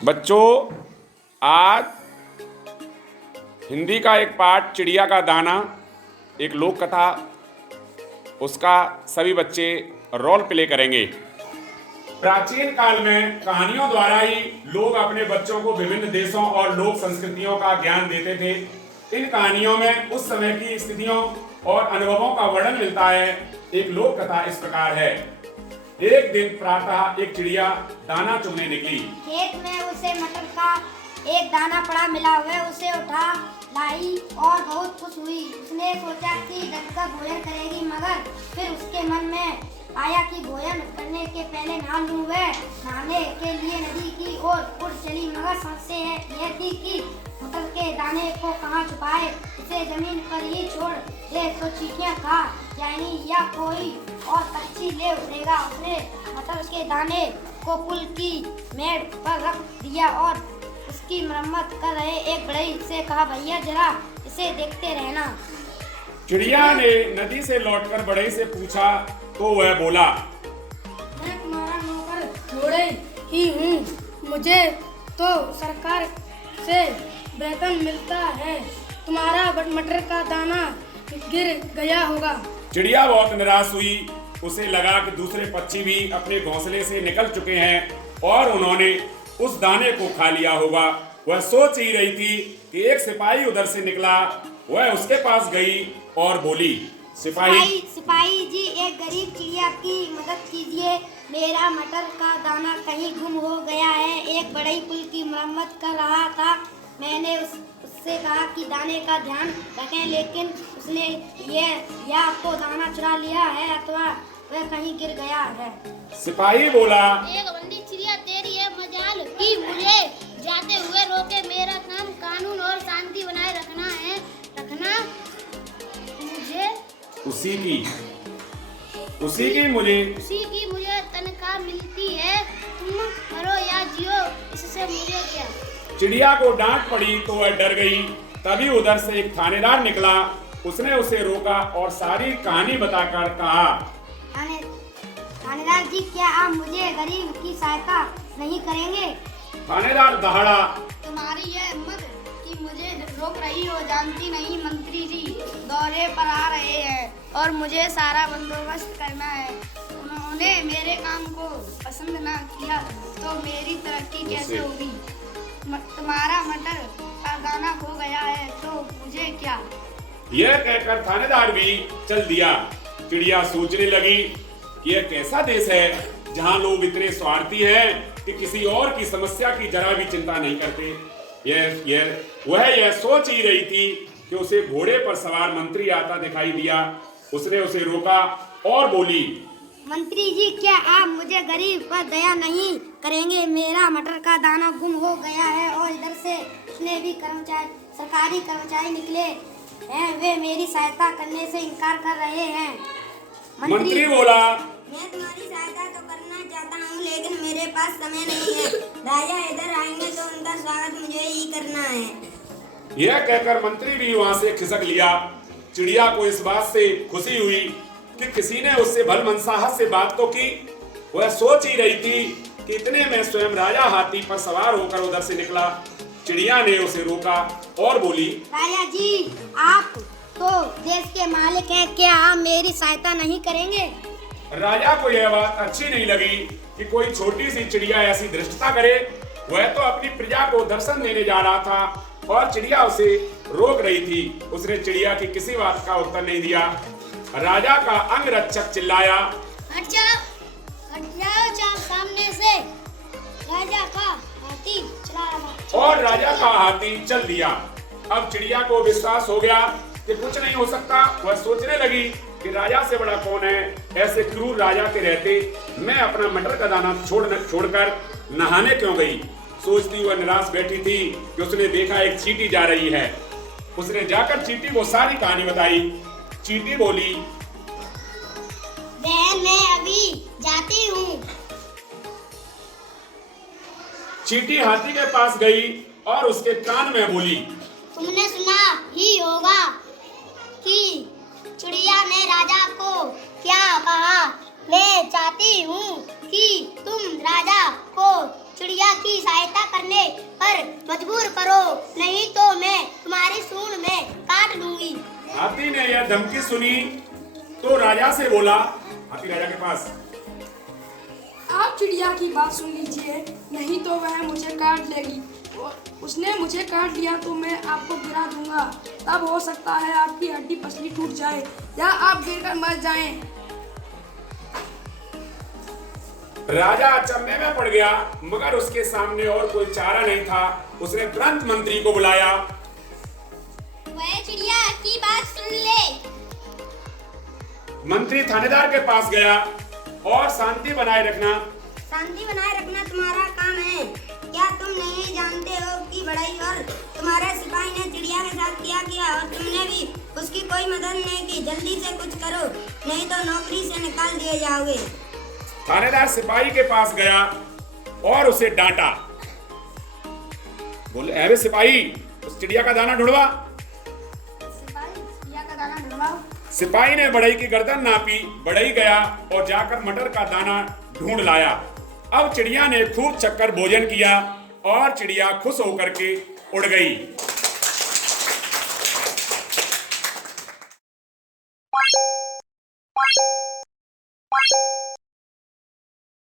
बच्चों, आज हिंदी का एक पाठ चिड़िया का दाना, एक लोक कथा, उसका सभी बच्चे रोल प्ले करेंगे। प्राचीन काल में कहानियों द्वारा ही लोग अपने बच्चों को विभिन्न देशों और लोक संस्कृतियों का ज्ञान देते थे। इन कहानियों में उस समय की स्थितियों और अनुभवों का वर्णन मिलता है। एक लोक कथा इस प्रकार है। एक दिन प्रातः एक चिड़िया दाना चुगने निकली। खेत में उसे मटर का एक दाना पड़ा मिला, वह उसे उठा लाई और बहुत खुश हुई। उसने सोचा कि डटकर भोजन करेगी, मगर फिर उसके मन में आया कि भोजन करने के पहले नहा लूं। वह नहाने के लिए नदी की ओर उड़ चली, मगर समस्या यह थी कि मटर के दाने को कहाँ छुपाए। उसे जमीन पर ही छोड़ दे तो चींटियां खा जाएंगी या कोई और पक्षी ले उड़ेगा। उसने मटर के दाने को पुल की मेड़ पर रख दिया और उसकी मरम्मत कर रहे एक बढ़ई से कहा, भैया जरा इसे देखते रहना। चिड़िया ने नदी से लौटकर बढ़ई से पूछा तो वह बोला, मैं तुम्हारा नौकर थोड़े ही हूँ, मुझे तो सरकार से वेतन मिलता है। तुम्हारा मटर का दाना गिर गया होगा। चिड़िया बहुत निराश हुई। उसे लगा कि दूसरे पक्षी भी अपने घोंसले से निकल चुके हैं और उन्होंने उस दाने को खा लिया होगा। वह सोच ही रही थी कि एक सिपाही उधर से निकला। वह उसके पास गई और बोली, सिपाही जी, एक गरीब चिड़िया की मदद कीजिए। मेरा मटर का दाना कहीं गुम हो गया है। एक बढ़ई पुल की मरम्मत कर रहा था। मैंने उससे कहा कि दाने का ध्यान रखें, लेकिन उसने या तो दाना चुरा लिया है अथवा वह कहीं गिर गया है। सिपाही बोला, एक बंदी चिड़िया तेरी है मजाल कि मुझे जाते हुए रोके। मेरा काम कानून और शांति बनाए रखना है। मुझे उसी की मुझे तनख्वाह मिलती है। तुम मरो या जियो, इससे मुझे क्या। चिड़िया को डांट पड़ी तो वह डर गई। तभी उधर से एक थानेदार निकला। उसने उसे रोका और सारी कहानी बताकर कहा, थानेदार जी, क्या आप मुझे गरीब की सहायता नहीं करेंगे? थानेदार दहाड़ा, तुम्हारी यह हिम्मत कि मुझे रोक रही हो। जानती नहीं मंत्री जी दौरे पर आ रहे हैं और मुझे सारा बंदोबस्त करना है। उन्होंने मेरे काम को पसंद ना किया तो मेरी तरक्की कैसे होगी। तुम्हारा मटर का दाना खो गया है तो मुझे क्या। यह कहकर थानेदार भी चल दिया। चिड़िया सोचने लगी कि यह कैसा देश है जहां लोग इतने स्वार्थी हैं कि किसी और की समस्या की जरा भी चिंता नहीं करते। वह यह सोच ही रही थी कि उसे घोड़े पर सवार मंत्री आता दिखाई दिया। उसने उसे रोका और बोली, मंत्री जी, क्या आप मुझे गरीब पर दया नहीं करेंगे? मेरा मटर का दाना गुम हो गया है और इधर से जितने भी सरकारी कर्मचारी निकले हैं वे मेरी सहायता करने से इनकार कर रहे हैं। मंत्री बोला, मैं तुम्हारी सहायता तो करना चाहता हूँ, लेकिन मेरे पास समय नहीं है। राजा इधर आएंगे तो उनका स्वागत मुझे ही करना है। यह कहकर मंत्री भी वहां से खिसक लिया। चिड़िया को इस बात से खुशी हुई कि किसी ने उससे भलमनसाहत से बात तो की। वह सोच ही रही थी कि इतने में स्वयं राजा हाथी पर सवार होकर उधर से निकला। चिड़िया ने उसे रोका और बोली, राजा जी, आप तो देश के मालिक हैं, क्या आप मेरी सहायता नहीं करेंगे? राजा को यह बात अच्छी नहीं लगी कि कोई छोटी सी चिड़िया ऐसी धृष्टता करे। वह तो अपनी प्रजा को दर्शन देने जा रहा था और चिड़िया उसे रोक रही थी। उसने चिड़िया की किसी बात का उत्तर नहीं दिया। राजा का अंगरक्षक चिल्लाया, हट जाओ सामने से। राजा का हाथी चला रहा और राजा का हाथी चल दिया। अब चिड़िया को विश्वास हो गया कि कुछ नहीं हो सकता। वह सोचने लगी कि राजा से बड़ा कौन है। ऐसे क्रूर राजा के रहते मैं अपना मटर का दाना छोड़कर नहाने क्यों गई। सोचती वह निराश बैठी थी कि उसने देखा एक चींटी जा रही है। उसने जाकर चींटी को सारी कहानी बताई। चींटी बोली, बहन, मैं अभी जाती हूँ। चींटी हाथी के पास गई और उसके कान में बोली, तुमने सुना ही होगा कि चिड़िया ने राजा को क्या कहा। मैं चाहती हूँ कि तुम राजा को चिड़िया की सहायता करने मजबूर करो, नहीं तो मैं तुम्हारी सूंड में काट लूंगी। हाथी ने यह धमकी सुनी तो राजा से बोला, हाथी राजा के पास, आप चिड़िया की बात सुन लीजिए, नहीं तो वह मुझे काट लेगी। उसने मुझे काट लिया तो मैं आपको गिरा दूंगा, तब हो सकता है आपकी हड्डी पसली टूट जाए या आप गिरकर मर जाएं। राजा अचंभे में पड़ गया, मगर उसके सामने और कोई चारा नहीं था। उसने तुरंत मंत्री को बुलाया। वह चिड़िया की बात सुन ले। मंत्री थानेदार के पास गया और शांति बनाए रखना तुम्हारा काम है। क्या तुम नहीं जानते हो कि बड़ाई और तुम्हारे सिपाही ने चिड़िया के साथ किया और तुमने भी उसकी कोई मदद नहीं की। जल्दी से कुछ करो, नहीं तो नौकरी से निकाल दिए जाओगे। थानेदार सिपाही के पास गया और उसे डांटा। बोले, अरे सिपाही, उस चिड़िया का दाना ढूंढवा। चिड़िया का दाना ढूंढवाओ। सिपाही ने बढ़ई की गर्दन नापी, बढ़ई गया और जाकर मटर का दाना ढूंढ लाया। अब चिड़िया ने खूब चक्कर भोजन किया और चिड़िया खुश होकर के उड़ गई।